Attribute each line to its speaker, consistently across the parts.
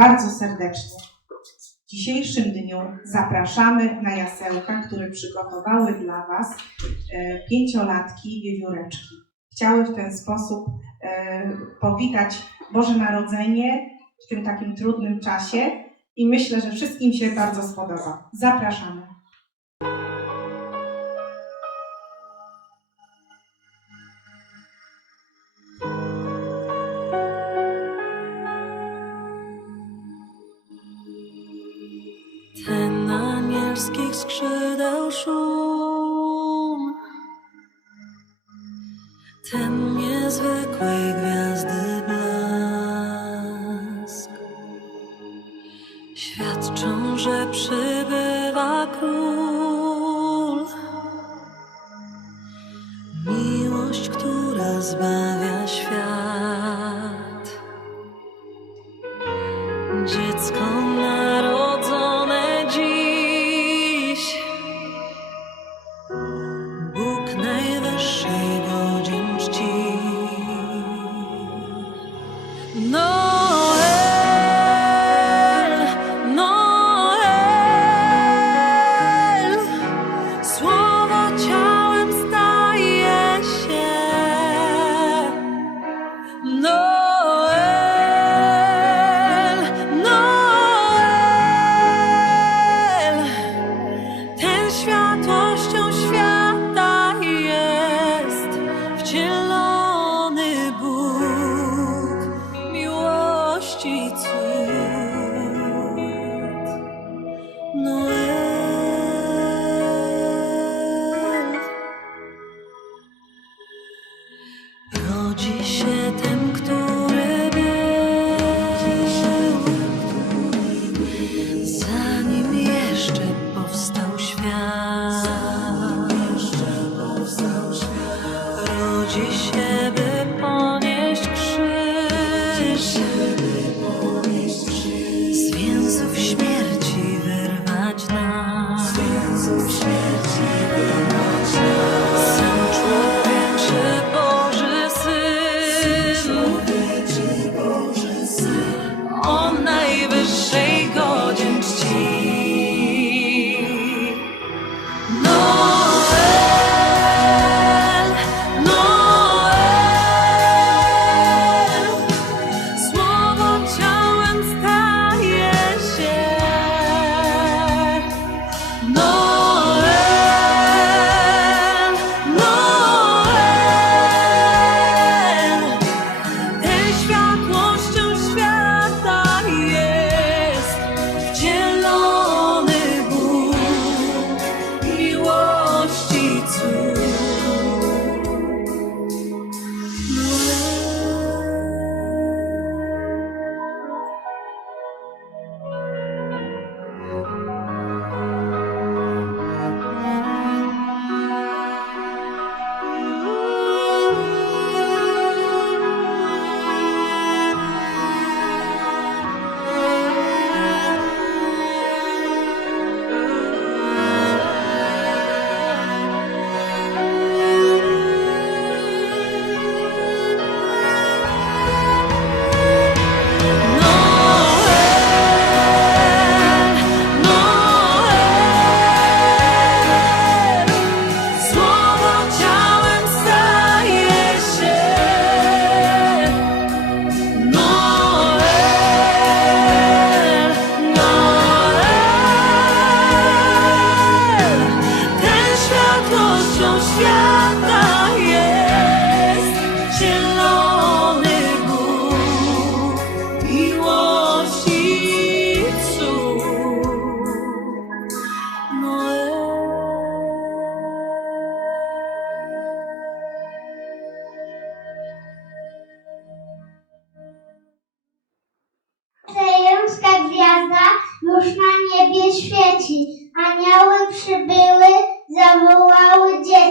Speaker 1: bardzo serdecznie. W dzisiejszym dniu zapraszamy na jasełka, które przygotowały dla Was e, pięciolatki wiewióreczki. Chciały w ten sposób e, powitać Boże Narodzenie w tym takim trudnym czasie i myślę, że wszystkim się bardzo spodoba. Zapraszamy.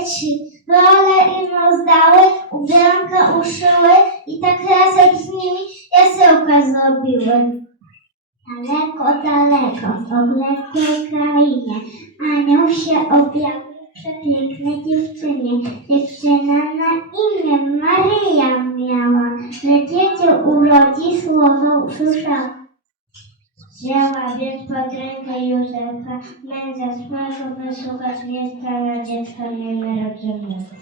Speaker 2: Dzieci. Role im rozdały, ubranka uszyły i tak razem z nimi jasełka zrobiły. Daleko, daleko, w odległej krainie, anioł się objawił
Speaker 3: przepięknej dziewczynie. Dziewczyna na imię Maryja miała, że dziecię urodzi słowo usłyszała. Wzięła więc pod rękę Józefa, męża swego, by szukać miejsca na dziecko nienarodzonego.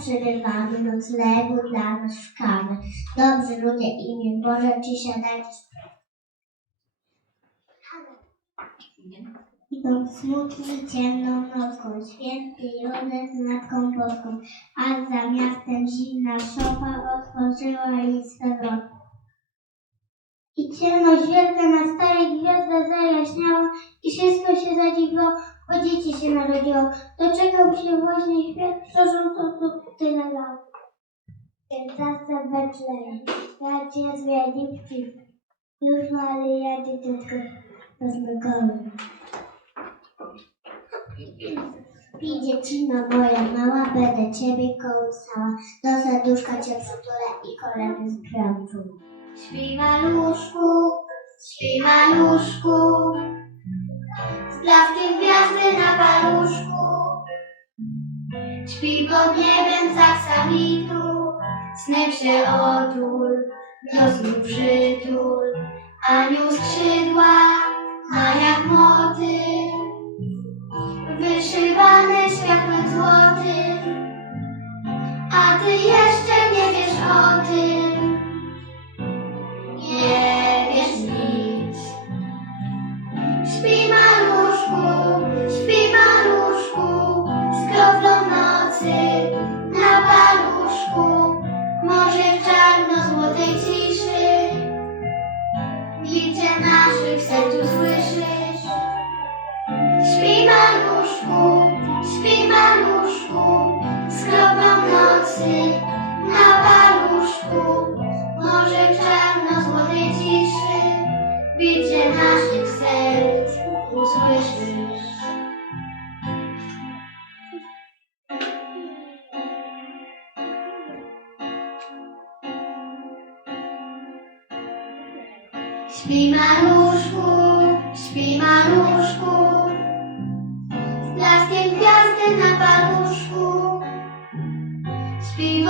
Speaker 3: Daleka przybywamy, noclegu dla nas szukamy. Dobrzy ludzie imię Boże, ci siadajcie. Idą smutnie, ciemną nocką, święty Józef z Matką Boską, a za miastem zimna szopa otworzyła jej swe wrota. I ciemność wielka na starej gwiazda zajaśniała i wszystko się zadziwiło, bo dzieci się narodziło. Doczekał się właśnie świat, to tu tyle lat. Więc zastał Betlejem, radzie zwiedzivki. Już Maryja dziecko rozmykamy. I dziecino moja mała, będę Ciebie kołysała, do serduszka Cię przytulę i śpiewam czule. Śpi maluszku, śpi maluszku, z blaskiem gwiazdy na paluszku. Śpi pod niebem saksamitu, snem się otul, do snu przytul. Anioł skrzydła ma jak motyl, wyszywany światłem złotym. A ty jeszcze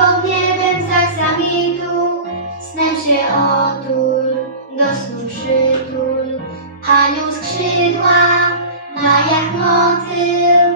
Speaker 2: pod niebem z aksamitu, snem się otul, do snu przytul. Anioł skrzydła ma jak motyl,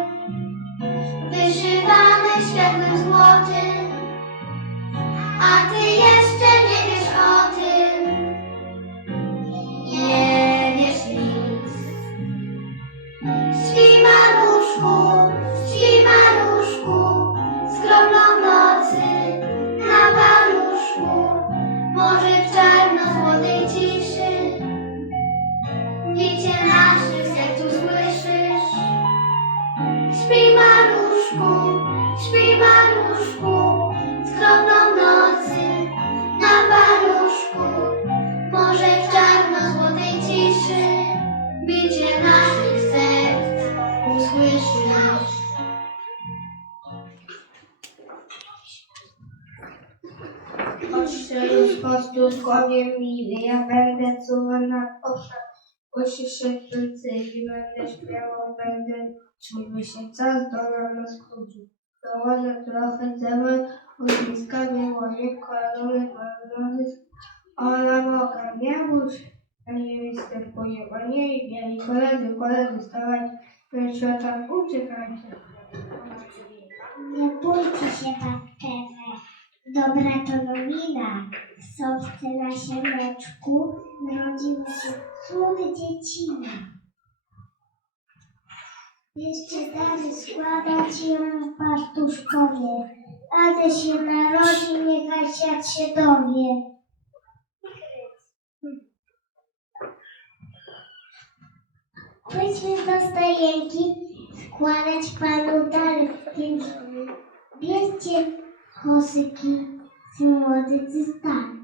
Speaker 4: już koniem miły, ja będę czuła nad oszem. Usłyszę i będę śpiewał, będę czuł się czas do rana skrócił. Dołożę trochę zewy, uciskanie moje kolony, kolony. Ona moka, nie bój się, a nie występuje, bo nie i biali koledzy, koledzy, stawajcie, ten świata uciekajcie.
Speaker 2: Nie bójcie się, babkewe. Dobra to nowina. Sowce na siemeczku narodziły się cud dziecina. Jeszcze dary składać ją pastuszkowie. Ale się narodzi, niechaj świat się dowie. Pójdźmy do stajenki, składać panu dary, więc bierzcie kosyki, z młody czy stary.
Speaker 5: Kuba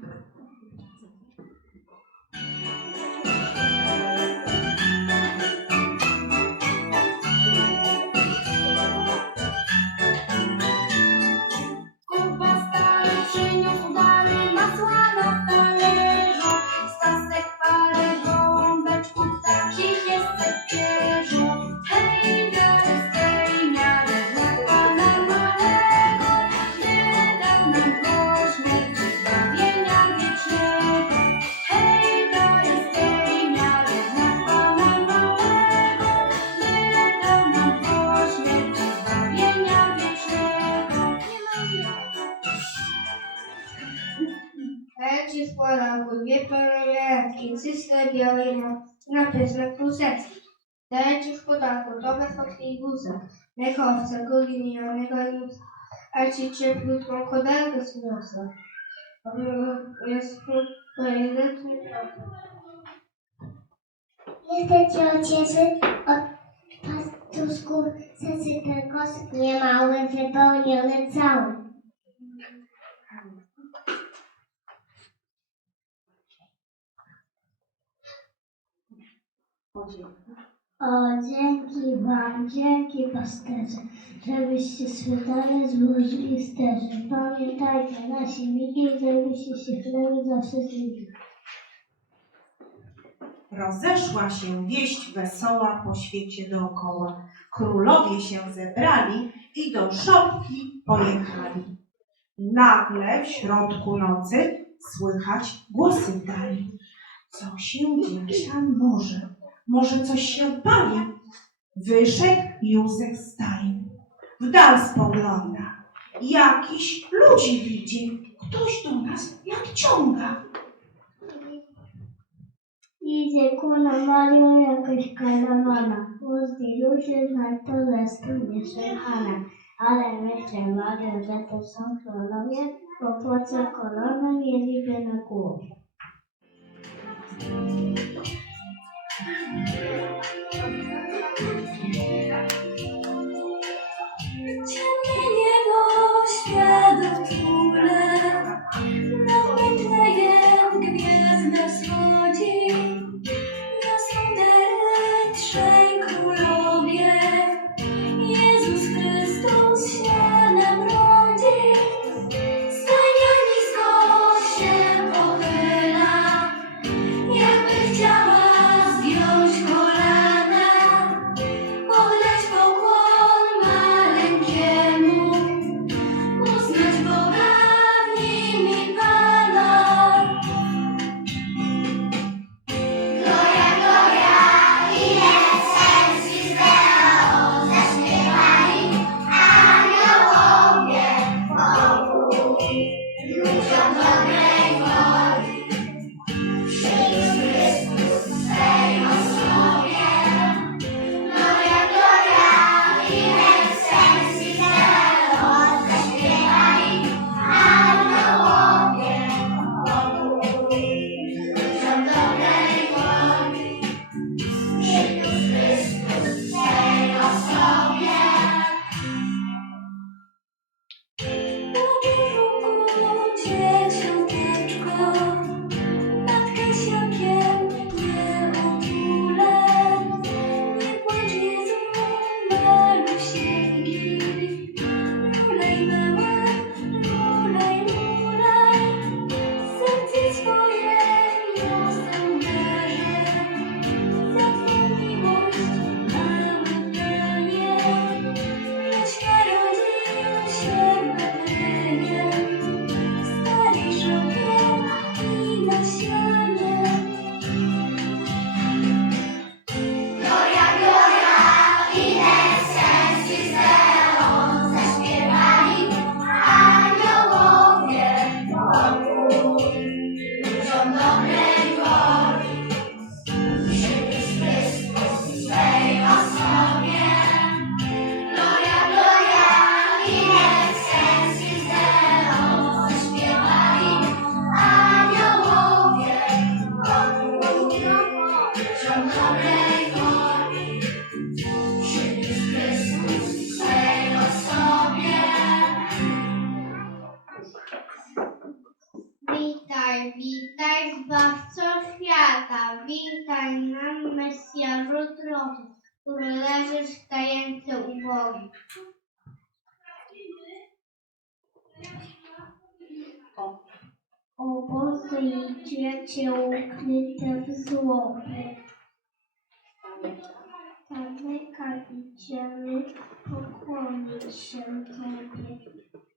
Speaker 4: pełnomiarki, cyste białe na, pyszne kluseczki. Leci w podanku, dobre fotki i guzek, mechowce, góry minionego nusa, a ci cieplutką kodelkę zniosę. Jest pojedynczy trochę.
Speaker 2: Jesteście ocieszy od pastuszków, secy ten koszyk niemały, wypełniony cały. O, dzięki wam, dzięki pasterze, żebyście swydane złożyli sterze. Pamiętajcie, nasi migi, żebyście się chleli za wszystkich.
Speaker 6: Rozeszła się wieść wesoła po świecie dookoła. Królowie się zebrali i do szopki pojechali. Nagle w środku nocy słychać głosy dali. Co się dziać może? Może coś się pali? Wyszedł Józef staje. W dal spogląda. Jakiś ludzi widzi. Ktoś do nas jak ciąga.
Speaker 2: Idzie ku Marią jakaś kalamana. Młodzi ludzie na to zresztą niesłychane. Ale myślę, Marią, że to są królowie, bo po co koronę mieliby na głowie.
Speaker 5: Thank you. You shall know. Witaj, witaj, Zbawco świata, witaj nam, Mesjaszu drogi, który leżysz w
Speaker 4: tajemnicy
Speaker 2: ubogi. Obozujcie cię ukryte w złoty. Zamykajcie, pokłonić się Tobie.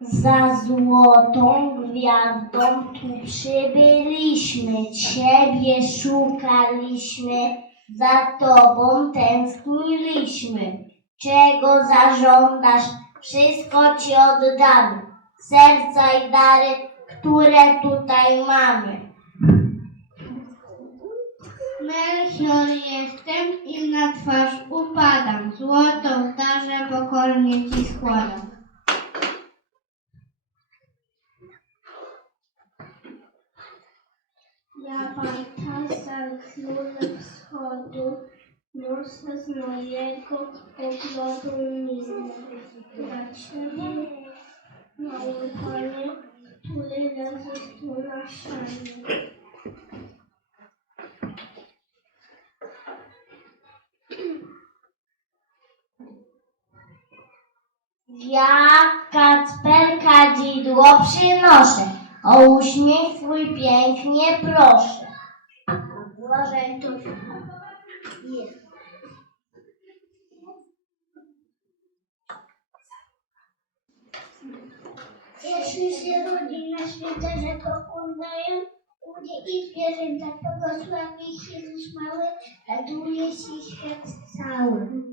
Speaker 2: Za złotą gwiazdą tu przybyliśmy, Ciebie szukaliśmy, za Tobą tęskniliśmy. Czego zażądasz, wszystko Ci oddamy, serca i dary, które tutaj mamy. Melchior jestem i na twarz upadam, złoto w darze pokornie Ci składam. Ja Baltasar król wschodu, noszę z mojego ogrodu. Dla Ciebie, mały panie, który leżysz tu na szanie. Ja Kacper kadzidło przynoszę, o uśmiech twój pięknie proszę. Może tu jest. Jeśli się rodzi na świecie, że pokładają, ludzie i zwierzęta błogosławi Jezus mały, raduje się świat cały.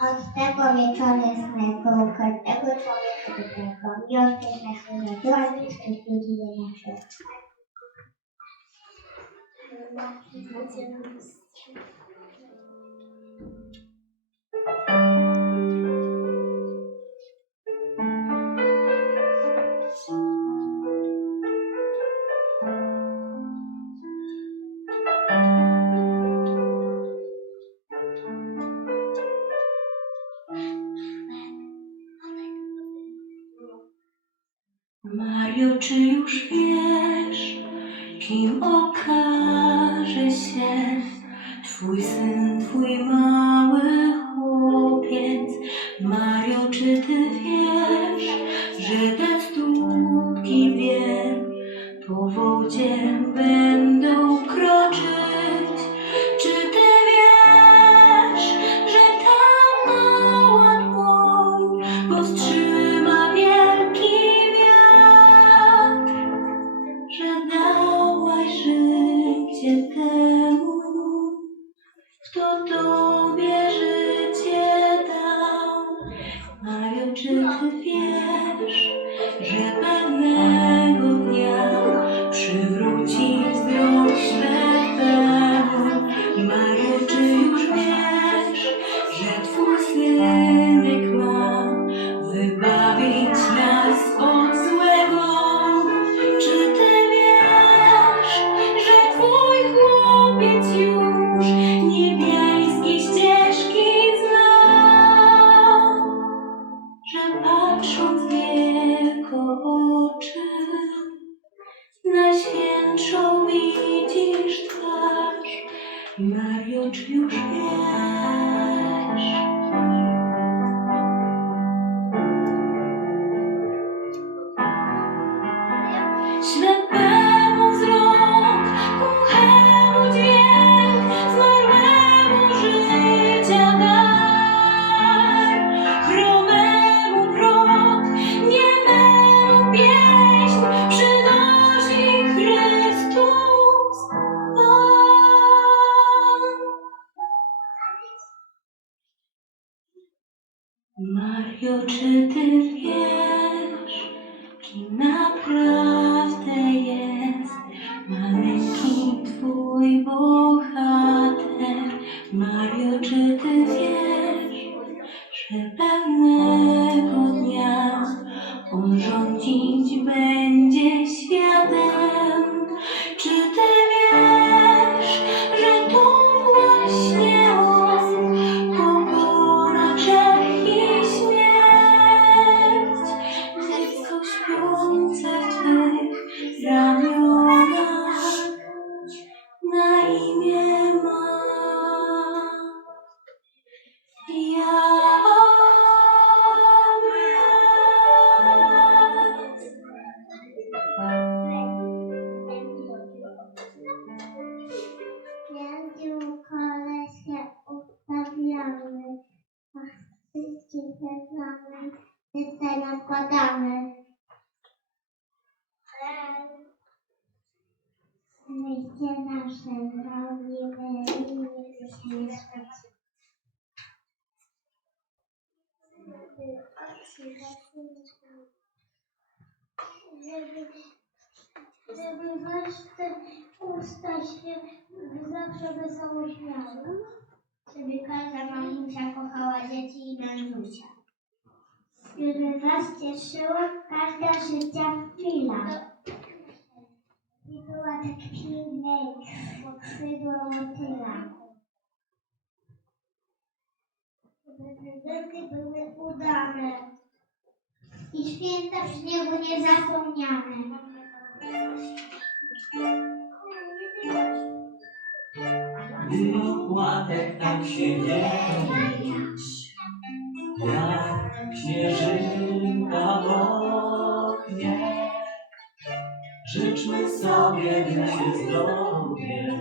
Speaker 2: Odstępom wieczornego każdego człowieka dobrego i od tych naszych zła wszystkich ludzi
Speaker 7: naszych. Kim okaże się Twój syn, twój mały chłopiec? Mario, czy ty wiesz, że te Mario, czy ty wiesz, kim naprawdę jest maleńki twój bohater?
Speaker 2: Zawsze wesoło śmiały. Żeby każda mamusia kochała dzieci i Nandusia. Żeby was cieszyła każda życia chwila. I była tak piękna jak skrzydło motyla. Żeby prezenty były udane. I święta w śniegu niezapomniane.
Speaker 8: Gdy opłatek tak się mieni, jak śnieżynka w oknie. Życzmy sobie, by się zdrowie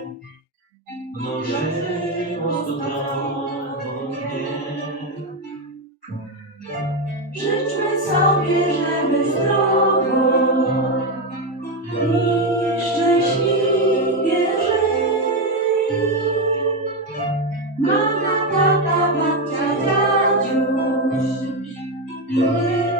Speaker 8: mnożyło stokrotnie. Życzmy i